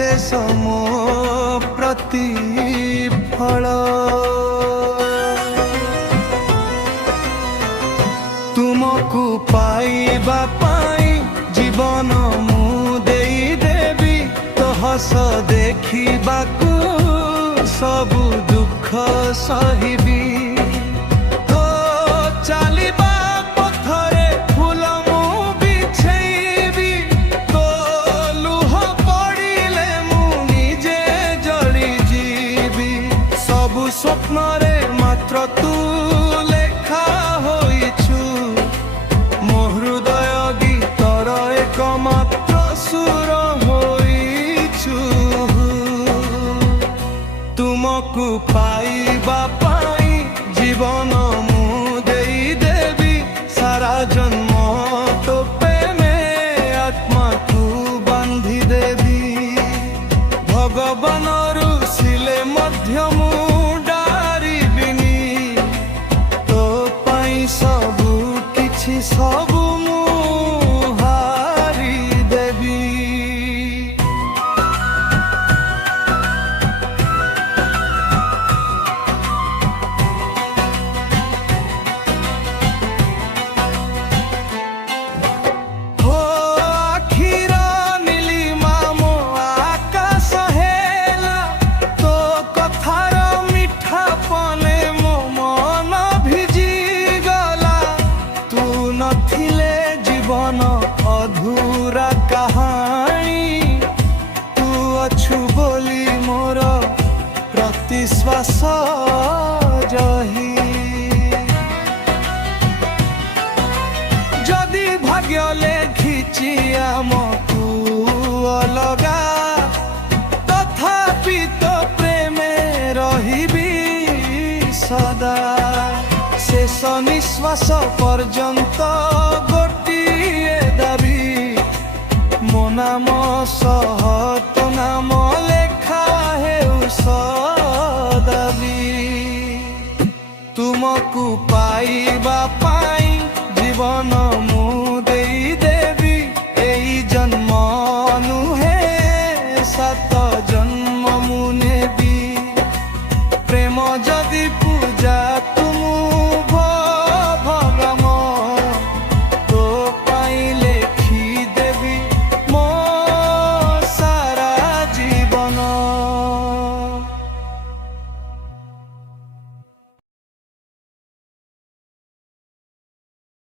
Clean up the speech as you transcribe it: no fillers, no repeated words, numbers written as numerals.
ଶେଷ ମୋ ପ୍ରତିଫଳ। ତୁମକୁ ପାଇବା ପାଇଁ ଜୀବନ ମୁଁ ଦେଇଦେବି, ତୋ ହସ ଦେଖିବାକୁ ସବୁ ଦୁଃଖ ସହିବି। ତୋ ଚାଲିବା ପଥରେ ଫୁଲ ମୁଁ ବିଛେଇବି, ତୋ ଲୁହ ପଡ଼ିଲେ ମୁଁ ନିଜେ ଜଳିଯିବି। ସବୁ ସ୍ୱପ୍ନରେ ମାତ୍ର ତୁ ଲେଖା ହୋଇଛୁ, ମୋ ହୃଦୟ ଗୀତର ଏକମାତ୍ର ସୁର ହୋଇଛୁ। ତୁମକୁ ପାଇବା ପାଇଁ ଜୀବନ ମୁଁ ଦେଇଦେବି, ସାରା ଜନ୍ମ ତୋ ପ୍ରେମେ ଆତ୍ମାକୁ ବାନ୍ଧିଦେବି। ଭଗବାନରୁ ଥିଲେ ମଧ୍ୟ ମୁଁ ଡରିବିନି, ତୋ ପାଇଁ ସବୁ କିଛି ସବୁ ମୁଁ ହାରିଦେବି। ଅଧୁରା କାହାଣୀ, ତୁ ଅଛୁ ବୋଲି ମୋର ପ୍ରତିଶ୍ୱାସ ଜହି। ଯଦି ଭାଗ୍ୟ ଲେଖିଛି ଆମକୁ ଅଲଗା, ତଥାପି ତୋ ପ୍ରେମେ ରହିବି ସଦା। ଶେଷ ନିଶ୍ୱାସ ପର୍ଯ୍ୟନ୍ତ ଗୋଟିଏ ଦାବି, ମୋ ନାମ ସହ